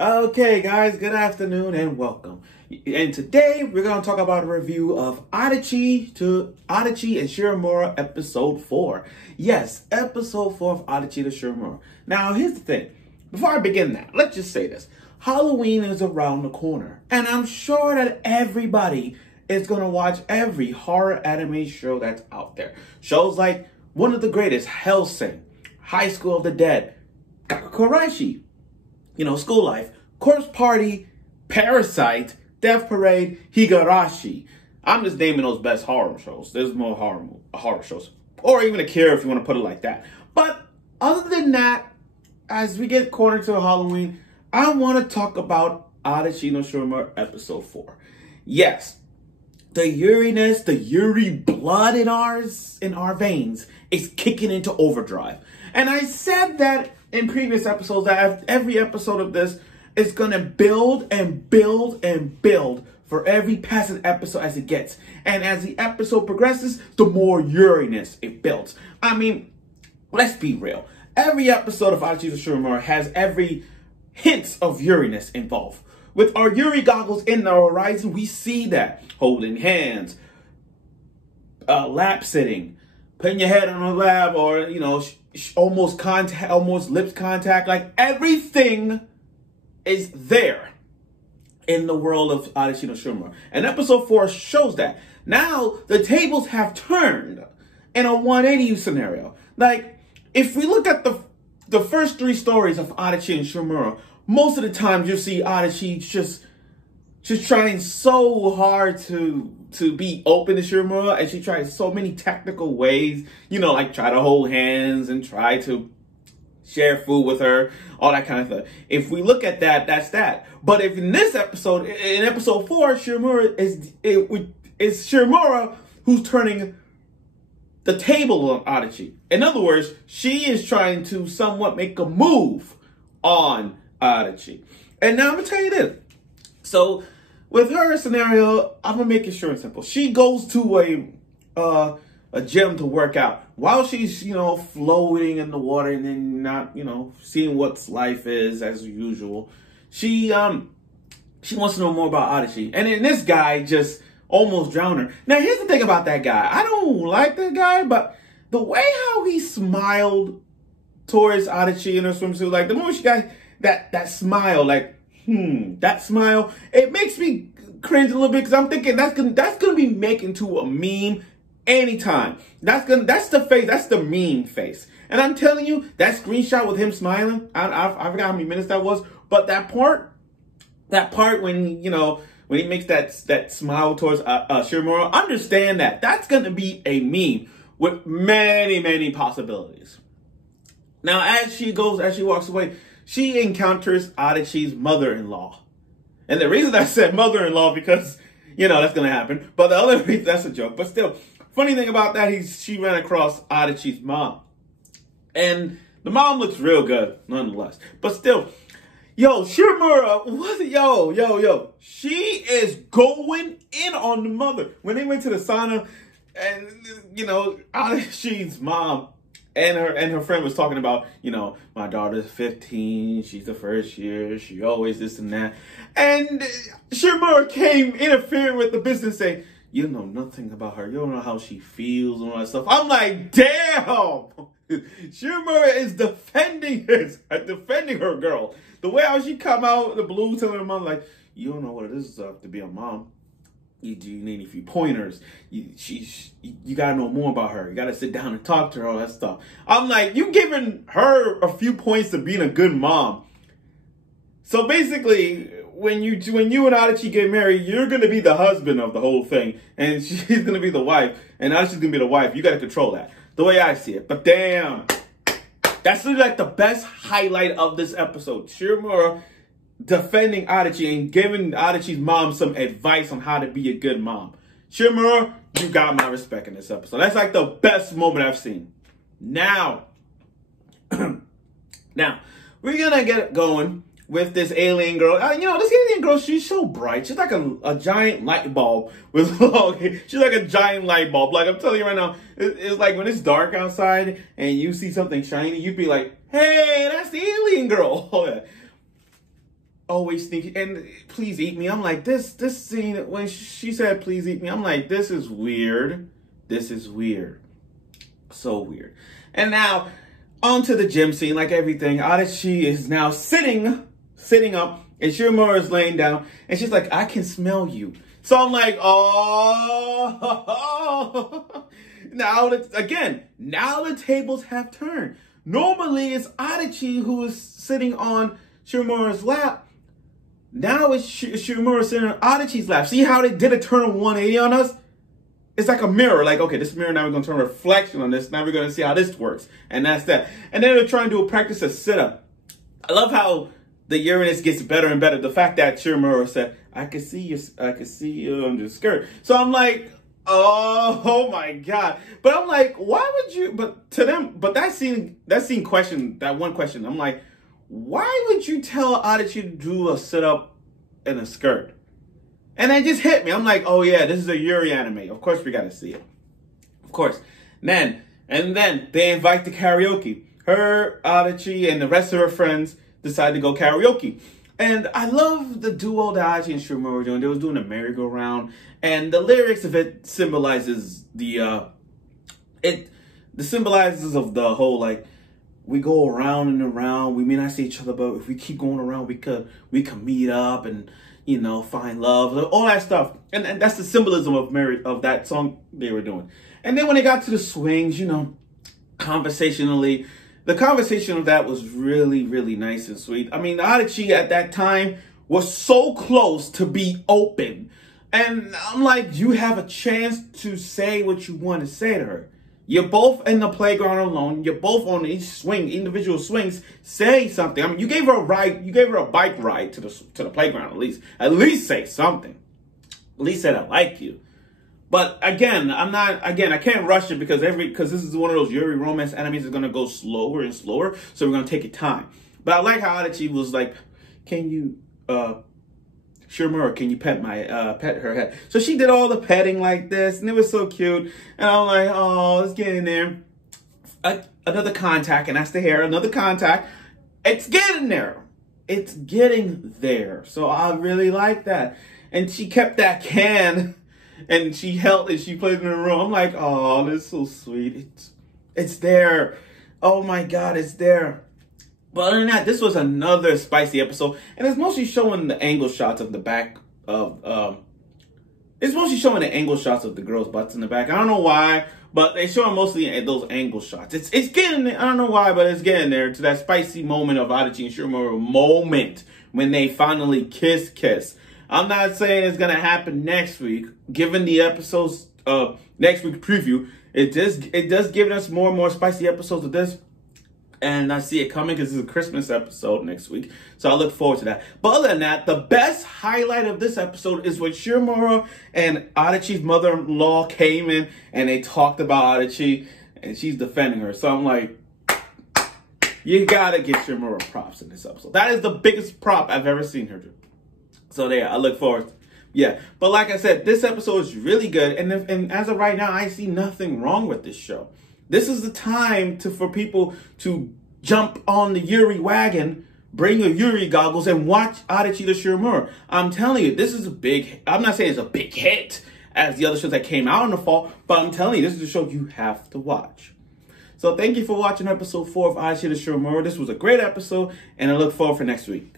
Okay, guys, good afternoon and welcome. And today we're going to talk about a review of Adachi and Shimamura episode 4. Yes, episode 4 of Adachi to Shimamura. Now, here's the thing. Before I begin that, let's just say this. Halloween is around the corner, and I'm sure that everybody is going to watch every horror anime show that's out there. Shows like one of the greatest, Hellsing, High School of the Dead, Gakukoraishi, School Life, Corpse Party, Parasite, Death Parade, Higurashi. I'm just naming those best horror shows. There's more horror shows. Or even Akira if you want to put it like that. But other than that, as we get closer to Halloween, I want to talk about Adachi no Shimamura episode 4. Yes, the Yuriness, the Yuri blood in our veins is kicking into overdrive. And I said that in previous episodes that every episode of this is going to build and build and build for every passing episode as it gets. And as the episode progresses, the more Yuriness it builds. I mean, let's be real. Every episode of Adachi no Shimamura has every hint of Yuriness involved. With our Yuri goggles in the horizon, we see that. Holding hands, lap sitting, putting your head on the lap, or, almost lips contact. Like, everything is there in the world of Adachi no Shimamura. And episode 4 shows that. Now, the tables have turned in a 180 scenario. Like, if we look at the first 3 stories of Adachi and Shimamura, most of the time you see Adachi just trying so hard to be open to Shimamura, and she tries so many technical ways, like try to hold hands and try to share food with her, all that kind of stuff. If we look at that, that's that. But if in this episode, in episode 4, Shimamura is Shimamura who's turning the table on Adachi. In other words, she is trying to somewhat make a move on Adachi. And now I'm gonna tell you this. So with her scenario, I'm gonna make it short and simple. She goes to a gym to work out while she's floating in the water and then not seeing what life is as usual. She wants to know more about Adachi, and then this guy just almost drowned her. Now here's the thing about that guy. I don't like that guy, but the way how he smiled towards Adachi in her swimsuit, like the moment she got that smile, like that smile, it makes me cringe a little bit because I'm thinking that's gonna be making to a meme anytime. That's the face, that's the meme face. And I'm telling you, that screenshot with him smiling, I forgot how many minutes that was, but that part when when he makes that smile towards Shimamura, understand that's gonna be a meme with many possibilities. Now as she walks away, she encounters Adachi's mother-in-law. And the reason I said mother-in-law because, that's going to happen. But the other reason, that's a joke. But still, funny thing about that, she ran across Adachi's mom. And the mom looks real good, nonetheless. But still, Shimamura, she is going in on the mother. When they went to the sauna, and, Adachi's mom and her friend was talking about, my daughter's 15, she's the first year, she always this and that. And Shimamura came interfering with the business saying, you know nothing about her. You don't know how she feels and all that stuff. I'm like, damn! Shimamura is defending her girl. The way how she come out of the blue telling her mom, like, you don't know what it is to be a mom. You need a few pointers. You gotta know more about her. You gotta sit down and talk to her, all that stuff. I'm like, you giving her a few points to being a good mom. So basically, when you and Adachi get married, you're gonna be the husband of the whole thing, and she's gonna be the wife, and Adachi's gonna be the wife. You gotta control that, the way I see it. But damn, that's really like the best highlight of this episode. Shimamura defending Adachi and giving Adachi's mom some advice on how to be a good mom. Shimamura, you got my respect in this episode. That's like the best moment I've seen. Now, we're gonna get going with this alien girl. This alien girl, she's so bright. She's like a giant light bulb with she's like a giant light bulb. Like I'm telling you right now, it's like when it's dark outside and you see something shiny, you'd be like, hey, that's the alien girl. always thinking, and please eat me. I'm like, this scene, when she said, please eat me, I'm like, this is weird. This is weird. So weird. And now, onto the gym scene, like everything. Adachi is now sitting up, and Shimamura is laying down, and she's like, I can smell you. So I'm like, oh. Now the tables have turned. Normally, it's Adachi who is sitting on Shimamura's lap. Now it's Shimamura sitting on Adachi's lap. See how they did a turn of 180 on us? It's like a mirror. Like, okay, this mirror, now we're going to turn a reflection on this. Now we're going to see how this works. And that's that. And then they're trying to do a practice of sit-up. I love how the Uranus gets better and better. The fact that Shimamura said, I can see you under the skirt. So I'm like, oh my God. But I'm like, why would you, but that scene question, that one question, I'm like, why would you tell Adachi to do a sit-up in a skirt? And it just hit me. I'm like, oh yeah, this is a Yuri anime. Of course we got to see it. Of course. And then they invite to karaoke. Her, Adachi, and the rest of her friends decide to go karaoke. And I love the duo that Adachi and Shimamura were doing. They was doing a merry-go-round. And the lyrics of it symbolizes symbolizes of the whole, like, we go around and around. We may not see each other, but if we keep going around, we could meet up and, you know, find love, all that stuff. And that's the symbolism of that song they were doing. And then when they got to the swings, you know, conversationally, the conversation of that was really, really nice and sweet. I mean, Adachi at that time was so close to be open. And I'm like, you have a chance to say what you want to say to her. You're both in the playground alone. You're both on each swing, individual swings. Say something. I mean, you gave her a ride. You gave her a bike ride to the playground at least. At least say something. At least say I like you. But again, I can't rush it because this is one of those Yuri romance animes that's gonna go slower and slower. So we're gonna take it time. But I like how Adachi was like, can you, Shimamura, can you pet her head? So she did all the petting like this, and it was so cute. And I'm like, oh, let's get in there. Another contact, and that's the hair. Another contact. It's getting there. It's getting there. So I really like that. And she kept that can, and she held it. She put it in the room. I'm like, oh, this is so sweet. It's there. Oh my God, it's there. But other than that, this was another spicy episode, and it's mostly showing the angle shots of the back of, it's mostly showing the angle shots of the girls' butts in the back. I don't know why, but they're showing mostly those angle shots. It's getting there. I don't know why, but it's getting there to that spicy moment of Adachi and Shimamura moment when they finally kiss. I'm not saying it's gonna happen next week. Given the episodes next week preview, it does give us more and more spicy episodes of this. And I see it coming because it's a Christmas episode next week. So I look forward to that. But other than that, the best highlight of this episode is when Shimamura and Adachi's mother-in-law came in and they talked about Adachi and she's defending her. So I'm like, you gotta give Shimamura props in this episode. That is the biggest prop I've ever seen her do. So there, I look forward to. Yeah, but like I said, this episode is really good. And as of right now, I see nothing wrong with this show. This is the time for people to jump on the Yuri wagon, bring your Yuri goggles, and watch Adachi the Shimamura. I'm telling you, this is a big, I'm not saying it's a big hit as the other shows that came out in the fall, but I'm telling you, this is a show you have to watch. So thank you for watching episode 4 of Adachi the Shimamura. This was a great episode, and I look forward for next week.